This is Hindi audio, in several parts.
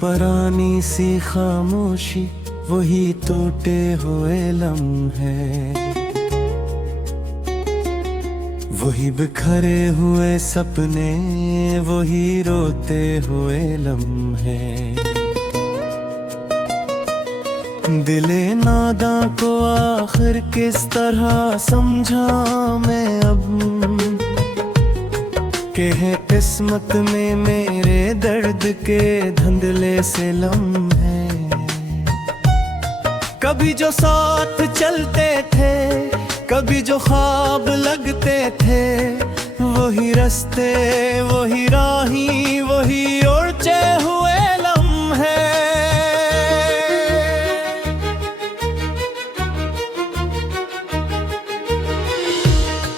पुरानी सी खामोशी, वही टूटे हुए लम्हे, वही बिखरे हुए सपने, वही रोते हुए लम्हे। दिले नादा को आखिर किस तरह समझा मैं अब, के है किस्मत में मेरे दर्द के धुंधले से लम्हे। कभी जो साथ चलते थे, कभी जो ख्वाब लगते थे, वही रास्ते, वही राही, वही उड़ते हुए लम्हे।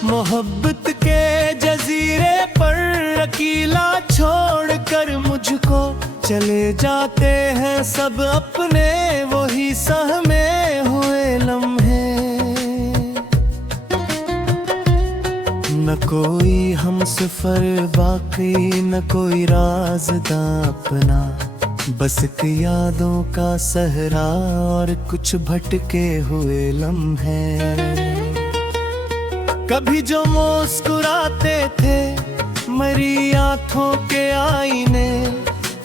मोहब्बत के जजीरे पर अकेला छोड़कर मुझको चले जाते हैं सब अपने, वही सहमे हुए लम्हे। न कोई हम सफर बाकी, न कोई राज़दां अपना, बस एक यादों का सहरा और कुछ भटके हुए लम्हे। कभी जो मुस्कुराते थे मरी आँखों के आईने,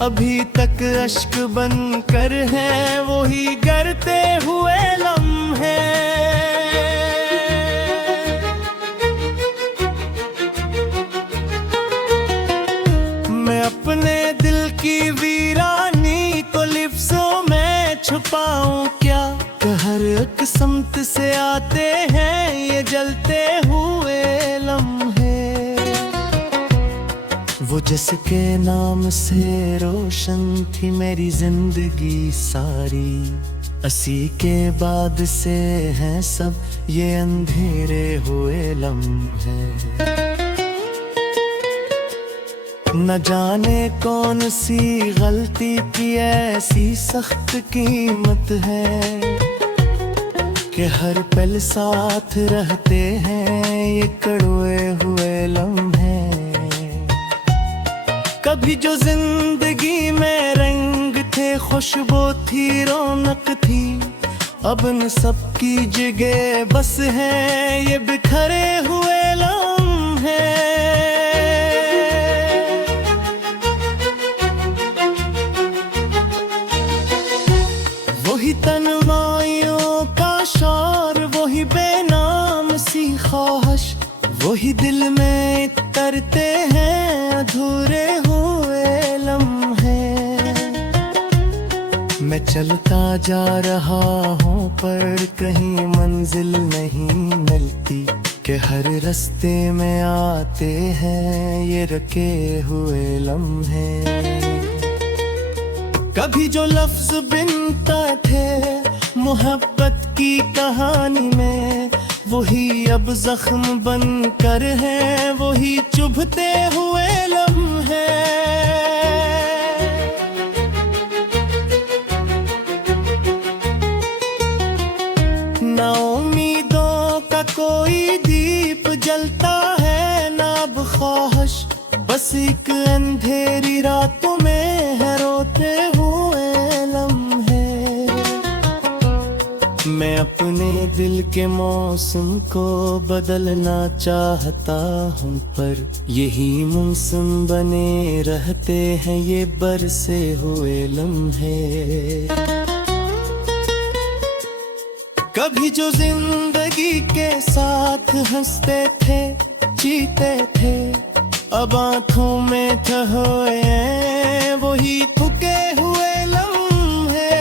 अभी तक अश्क बनकर हैं वही गिरते हुए लम्हे। मैं अपने दिल की वीरानी को लिफ्ज़ों में छुपाऊं क्या, कि हर एक समत से आते हैं ये जलते हुए लम्हे। वो जिसके नाम से रोशन थी मेरी जिंदगी सारी, असी के बाद से हैं सब ये अंधेरे हुए लम्हे। न जाने कौन सी गलती की ऐसी सख्त कीमत है, कि हर पल साथ रहते हैं ये कड़वे हुए लम्हे। कभी जो जिंदगी में रंग थे, खुशबू थी, रौनक थी, अब न सबकी जगह बस हैं ये बिखरे हुए लम्हे। वही तन्हाइयों का शोर, वही बेनाम सी ख्वाहिश, वही दिल में तरते हैं अधूरे हुए लम्हे। मैं चलता जा रहा हूँ पर कहीं मंजिल नहीं मिलती, कि हर रास्ते में आते हैं ये रखे हुए लम्हे। कभी जो लफ्ज बिनता थे मोहब्बत की कहानी में, वही अब जख्म बनकर है वही चुभते हुए लम्हे। ना उम्मीदों का कोई दीप जलता है, ना अब ख्वाहिश, बस एक अंधेरी रातों में है रोते हुए लम्हे। मैं अपने दिल के मौसम को बदलना चाहता हूँ, पर यही मौसम बने रहते हैं ये बरसे हुए लम्हे। कभी जो जिंदगी के साथ हंसते थे, जीते थे, अब आँखों में ठहोए हैं वही थके हुए लम्हे।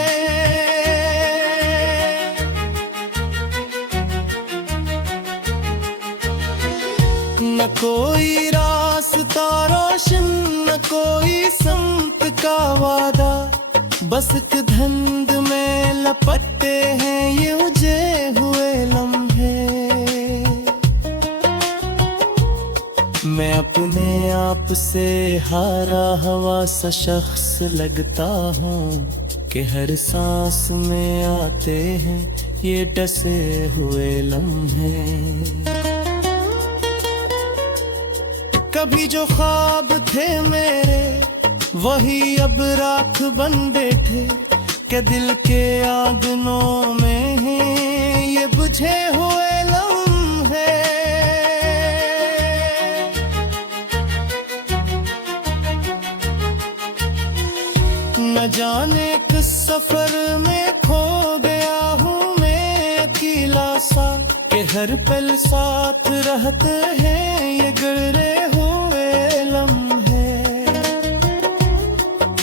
न कोई रास्ता रोशन, न कोई संत का वादा, बस एक धुंध में लपटते हैं ये उजे हुए लम्हे। मैं अपने आप से हारा हवा सा शख्स लगता हूँ, कि हर सांस में आते हैं ये डसे हुए लम्हे। कभी जो ख्वाब थे मेरे वही अब राख बन बैठे के दिल के आंगनों में है ये बुझे हुए लम्हे। न जाने किस सफर में खो गया हूँ मैं अकेला सा, के हर पल साथ रहते हैं ये गुजरे हुए लम्हे।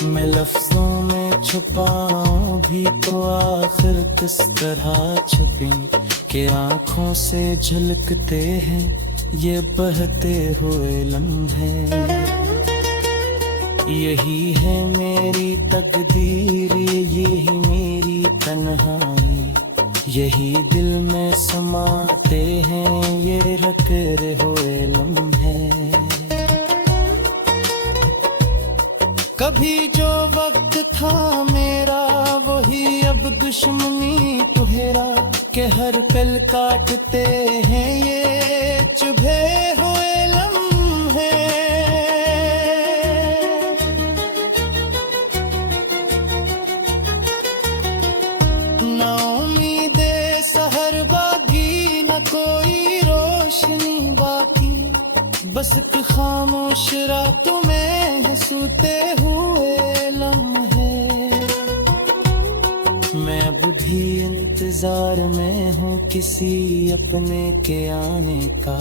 मैं लफ्जों में छुपाऊं भी तो आखिर किस तरह छुपी, के आंखों से झलकते हैं ये बहते हुए लम्हे। यही है मेरी तकदीर, यही मेरी तन्हाई, यही दिल में समाते हैं ये रखे हुए लम्हे। कभी जो वक्त था मेरा वही अब दुश्मनी तुहरा, के हर पल काटते हैं ये चुभे हुए लम्हे। ना उम्मीदे सहर बागी न कोई रोशनी बाकी, बस एक खामोश रातों में सूते हुए लम्हे। मैं अब भी इंतजार में हूँ किसी अपने के आने का,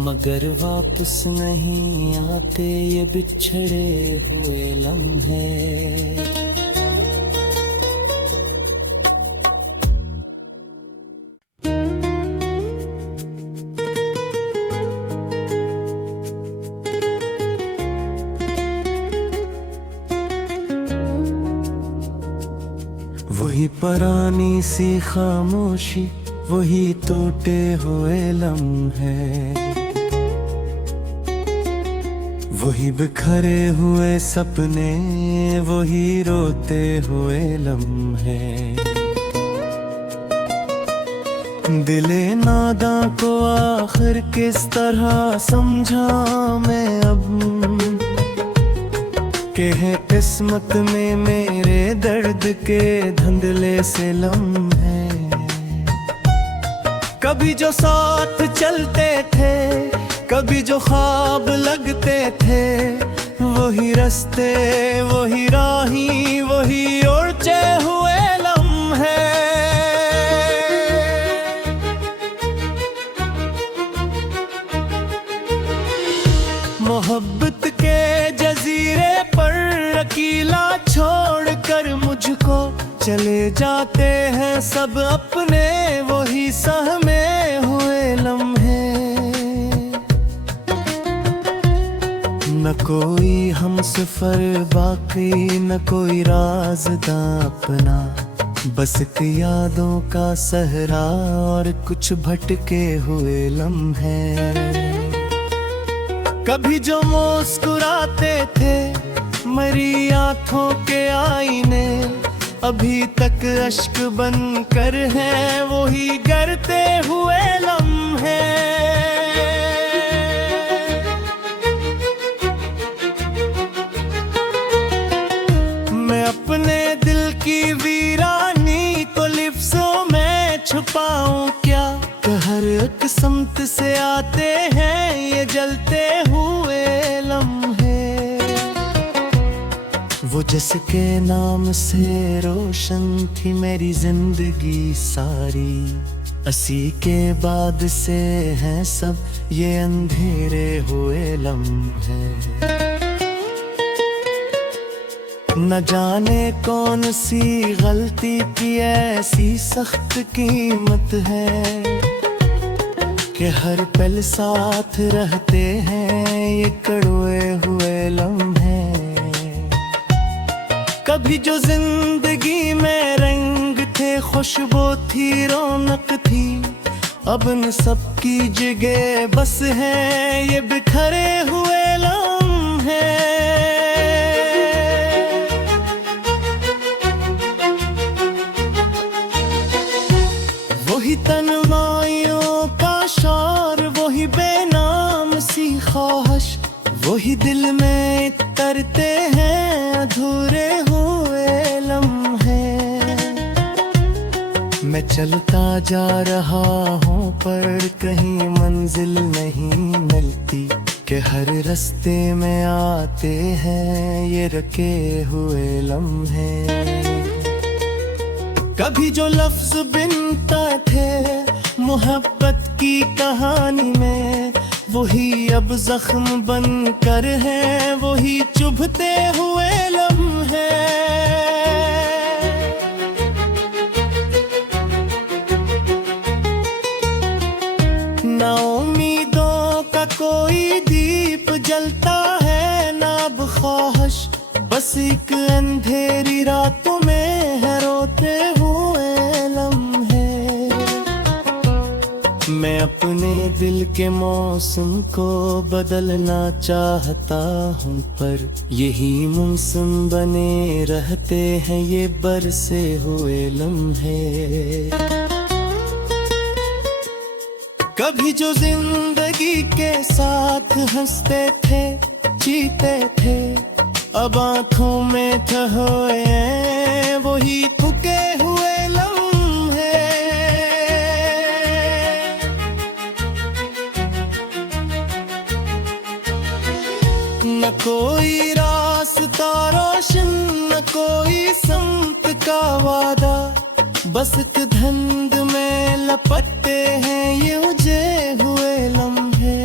मगर वापस नहीं आते ये बिछड़े हुए लम्हे। वही पुरानी सी खामोशी, वही टूटे हुए लम्हे, वही बिखरे हुए सपने, वही रोते हुए लम्हे। दिले नादा को आखिर किस तरह समझा मैं अब, के है किस्मत में मेरे दर्द के धुंधले से लम्हे। कभी जो साथ चलते थे, कभी जो ख्वाब लगते थे, वही रास्ते वही राही वही उड़ते हुए लम्हे। मोहब्बत के जजीरे पर अकेला छोड़कर मुझको चले जाते हैं सब अपने वही सहमे हुए लम्हे। न कोई हम सफर बाकी, न कोई राज़दां अपना, बस एक यादों का सहरा और कुछ भटके हुए लम्हे। कभी जो मुस्कुराते थे मरी आंखों के आईने, अभी तक अश्क बन कर हैं वही गिरते हुए लम्हे। मैं अपने दिल की वीरानी को लिफ्ज़ों में छुपाऊं क्या, हर एक समत से आते हैं ये जलते हुए लम्हे। वो जिसके नाम से रोशन थी मेरी जिंदगी सारी, असी के बाद से हैं सब ये अंधेरे हुए लम्हे। न जाने कौन सी गलती की ऐसी सख्त कीमत है, कि हर पल साथ रहते हैं ये कड़वे हुए लम्हे। कभी जो जिंदगी में रंग थे, खुशबू थी, रौनक थी, अब न सबकी जगह बस है ये बिखरे हुए लम्हे। वही तन्हाइयों का शौर, वही बेनाम सी ख्वाहिश, वही दिल में तरते हैं मैं चलता जा रहा हूँ पर कहीं मंजिल नहीं मिलती, कि हर रास्ते में आते हैं ये रखे हुए लम्हे। कभी जो लफ्ज बिनता थे मोहब्बत की कहानी में, वही अब जख्म बन कर है, वही चुभते हुए लम्हे। ना उम्मीदों का कोई दीप जलता है, ना अब ख्वाहिश, बस एक अंधेरी रातों में है रोते हुए लम्हे। मैं अपने दिल के मौसम को बदलना चाहता हूँ, पर यही मौसम बने रहते हैं ये बरसे हुए लम्हे। कभी जो जिंदगी के साथ हंसते थे जीते थे, अब आंखों में ठहरे हैं वही थके हुए लम्हे। न कोई रास्ता रोशन, न कोई संत का वादा, बस एक धुंध में लपटते हैं ये उजे हुए लम्हे।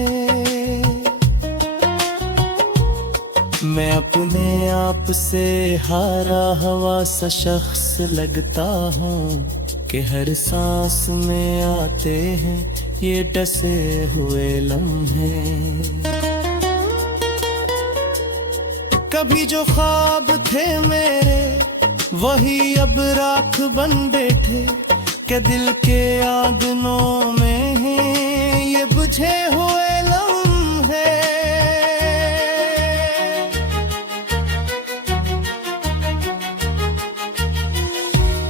मैं अपने आप से हारा हुआ सा शख्स लगता हूँ, कि हर सांस में आते हैं ये डसे हुए लम्हे। कभी जो ख्वाब थे मेरे वही अब राख बन बैठे, के दिल के आंगनों में हैं ये बुझे हुए लम्हे।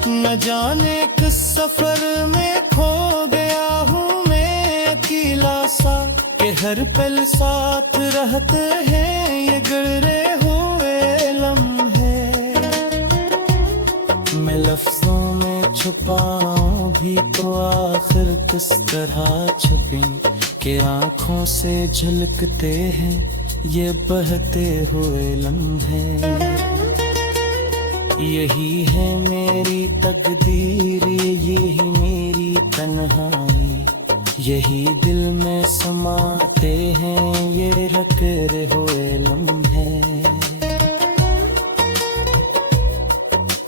न जाने किस सफर में खो गया हूँ मैं अकेला सा, के हर पल साथ रहते हैं ये गिरे हुए लम्हे। मैं लफ्जों में छुपाऊं भी तो आखिर किस तरह छुपें, के आंखों से झलकते हैं ये बहते हुए लम्हे। यही है मेरी तकदीर, यही मेरी तन्हाई, यही दिल में समाते हैं ये रखे हुए लम्हे।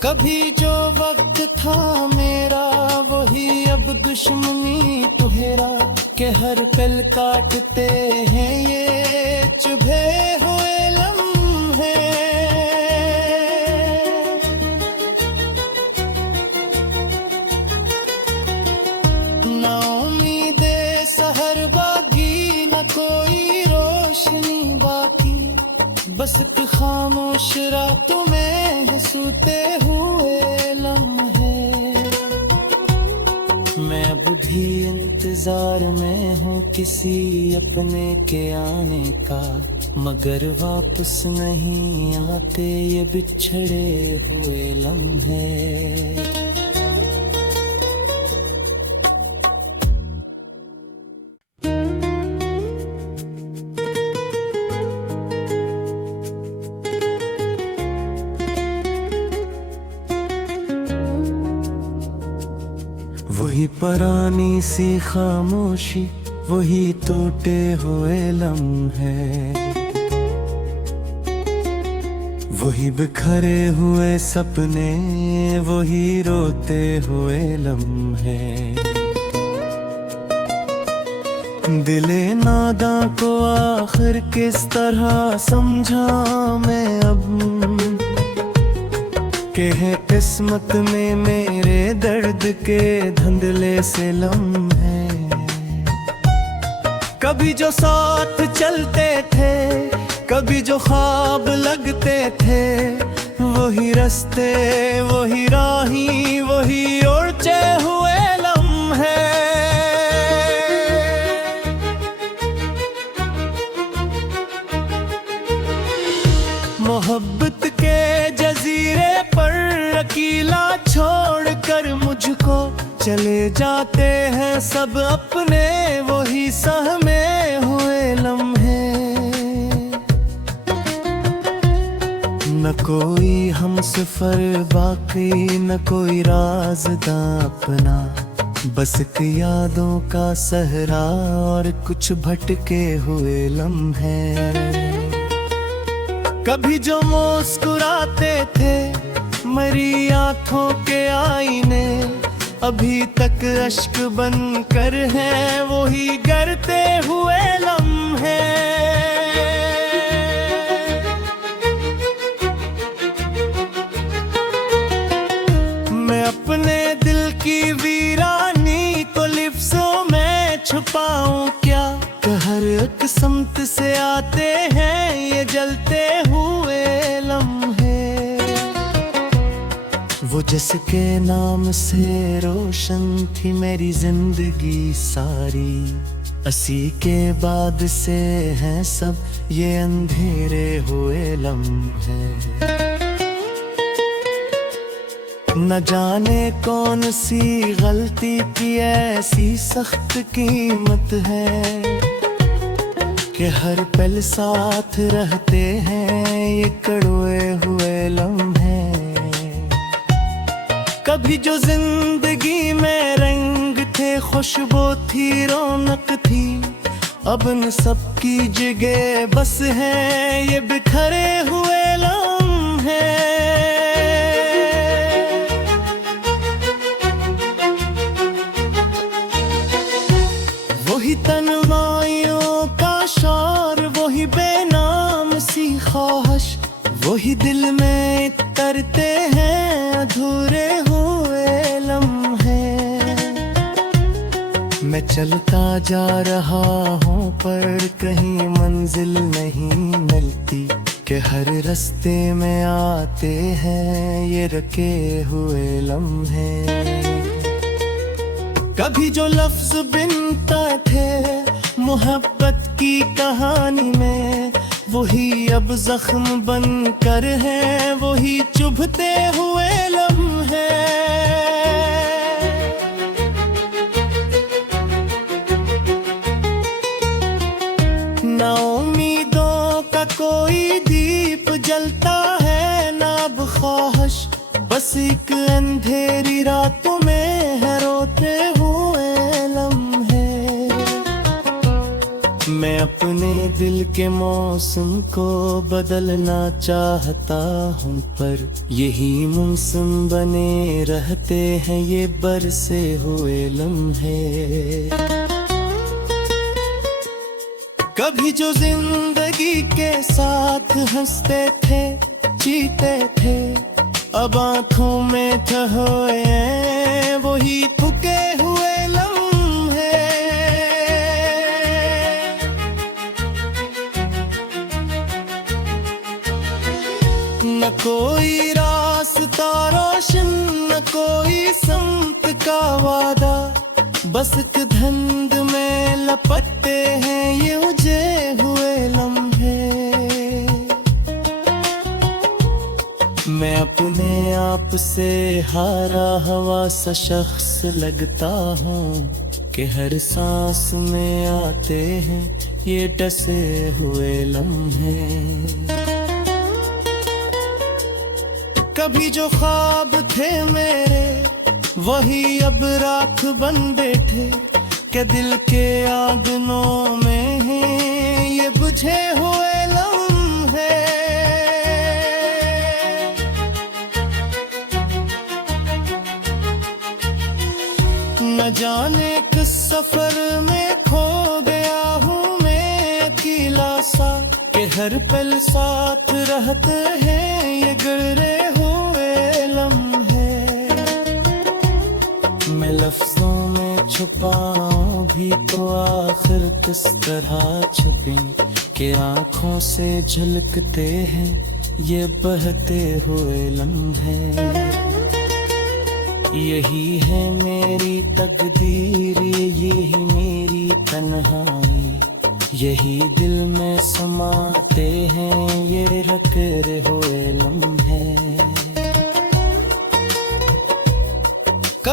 कभी जो वक्त था मेरा वही अब दुश्मनी तुहेरा, के हर पल काटते हैं ये चुभे हुए लम्हे। ना उम्मीदे सहर बागी, ना कोई रोशनी बाकी, बस एक खामोश रातों में है सूते हुए लम्हे। मैं अब भी इंतजार में हूँ किसी अपने के आने का, मगर वापस नहीं आते ये बिछड़े हुए लम्हे। वही पुरानी सी खामोशी, वही टूटे हुए लम्हे, वही बिखरे हुए सपने, वही रोते हुए लम्हे। दिले नादा को आखिर किस तरह समझा मैं अब, के है किस्मत में मेरे दर्द के धुंधले से लम्हे। कभी जो साथ चलते थे, कभी जो ख्वाब लगते थे, वही रास्ते वही राही वही उड़ते हुए लम्हे। मोहब्बत के जजीरे पर अकेला छोड़ कर मुझको चले जाते हैं सब अपने वही सहमे हुए लम्हे। न कोई हम सफर बाकी, न कोई राज़दां अपना, बस एक यादों का सहरा और कुछ भटके हुए लम्हे। कभी जो मुस्कुराते थे मरी आंखों के आईने, अभी तक अश्क बनकर हैं वही गिरते हुए लम्हे। मैं अपने दिल की वीरानी को लिफ्ज़ों में छुपाऊं क्या, हर एक समत से आते हैं ये जलते हुए लम्हे। वो जिसके नाम से रोशन थी मेरी जिंदगी सारी, असी के बाद से हैं सब ये अंधेरे हुए लम्हे। न जाने कौन सी गलती की ऐसी सख्त कीमत है कि हर पल साथ रहते हैं ये कड़वे हुए लम्हे। कभी जो जिंदगी में रंग थे, खुशबू थी, रौनक थी, अब न सबकी जगह बस है ये बिखरे हुए लम्हे। वही तन्हाइयों का शोर, वही बेनाम सी ख्वाहिश, वही दिल में तरते हैं अधूरे हुए लम्हे। मैं चलता जा रहा हूँ पर कहीं मंजिल नहीं मिलती, कि हर रास्ते में आते हैं ये रखे हुए लम्हे। कभी जो लफ्ज बिनता थे मोहब्बत की कहानी में, वही अब जख्म बनकर हैं वही चुभते हुए लम्हे। ना उम्मीदों का कोई दीप जलता है, ना अब ख्वाहिश, बस एक अंधेरी रातों में है रोते हुए लम्हे। मैं अपने दिल के मौसम को बदलना चाहता हूँ, पर यही मौसम बने रहते हैं ये बरसे हुए लम्हे। कभी जो जिंदगी के साथ हंसते थे, जीते थे, अब आंखों में ठहोए हैं वही थके हुए लम्हे। न कोई रास्ता रोशन, न कोई समत का वादा, बस एक धुंध में लपटते हैं ये उजे हुए लम्हे। मैं अपने आप से हारा हुआ सा शख्स लगता हूँ, कि हर सांस में आते हैं ये डसे हुए लम्हे। कभी जो ख्वाब थे मेरे वही अब राख बन बैठे, के दिल के आंगनों में हैं ये बुझे हुए लम्हे। न जाने किस सफर में खो गया हूँ मैं अकेला सा, कि हर पल साथ रहते हैं ये गिरे हुए लम्हे। मैं लफ्जों में छुपाऊं भी तो आखिर किस तरह छुपें, कि आंखों से झलकते हैं ये बहते हुए लम्हे। यही है मेरी तकदीर, यही मेरी तन्हाई, यही दिल में समाते हैं ये रखे हुए लम्हे।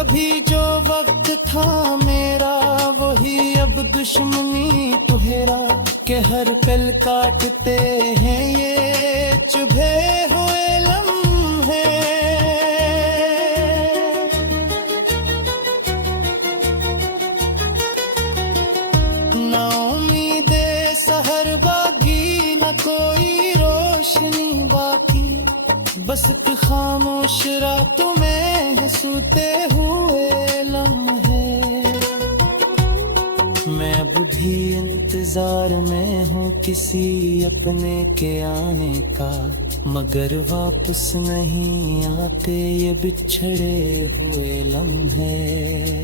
कभी जो वक्त था मेरा वही अब दुश्मनी तुहेरा के हर पल काटते हैं ये चुभे हुए लम्हे। ना उम्मीदे सहर बागी न कोई रोशनी बाकी, बस एक खामोश रातों में है सूते हुए लम्हे। मैं अब भी इंतजार में हूँ किसी अपने के आने का, मगर वापस नहीं आते ये बिछड़े हुए लम्हे।